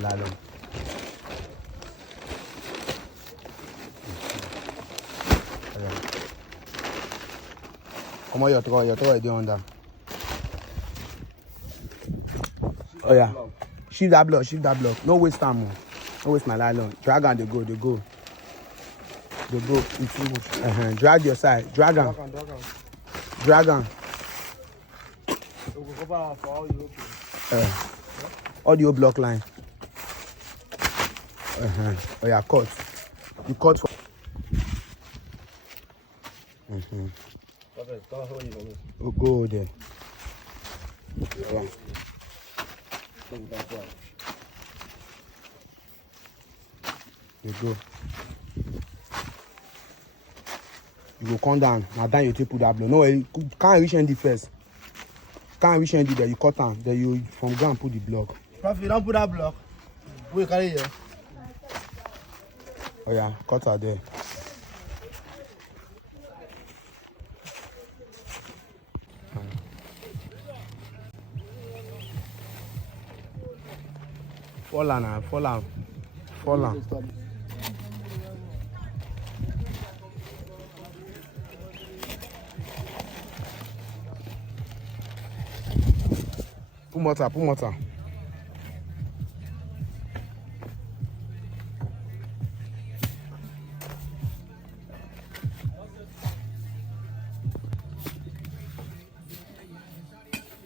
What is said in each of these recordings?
Nylon. Come on, your throw it under. Oh yeah. Shift that block. No waste time. No waste my nylon. Drag on, they go. It's too much. Drag your side. Drag on. Audio block line. Oh yeah, cut. You cut for. Oh, go there. Yeah. You go. You go come down. Now then you take put that block. No, you can't reach ND first. Can't reach ND there. You cut down. Then you from ground put the block. Prof, you don't put that block. We carry here. Oh yeah, cut her there. Fall on. Put mortar.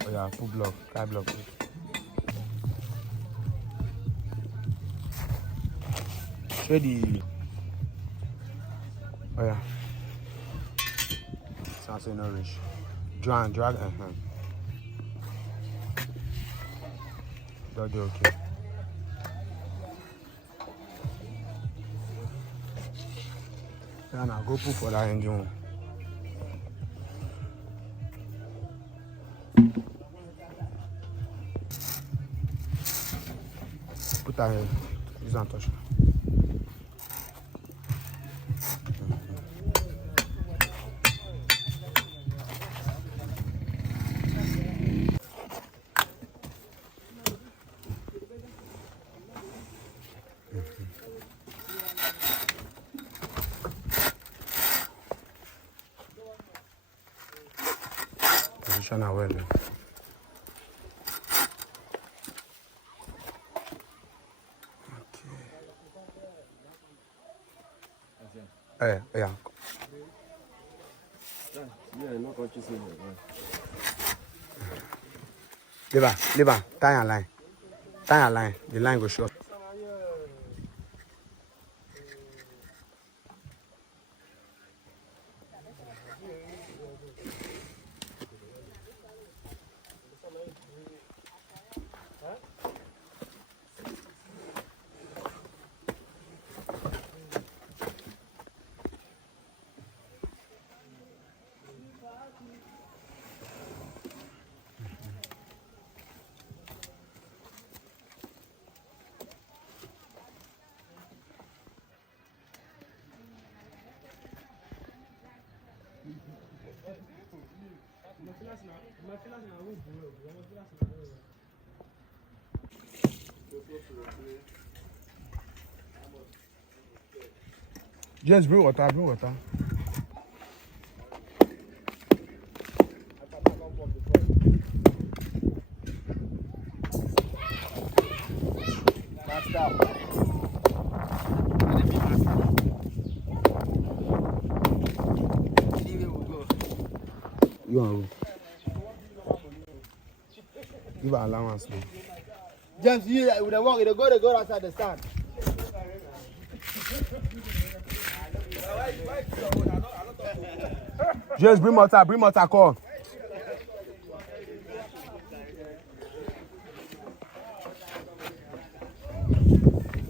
Oh yeah, put block, sky block. Ready. Oh yeah. Sounds no rich. Drag. That'll do okay. Yeah, now go put for that engine. Put that here. Use and touch. Position well. Yeah. Lever. Tie a line. The line go short. Just bring water. You want give her allowance now. James, you with the walk, they go outside the stand. Just bring water, call.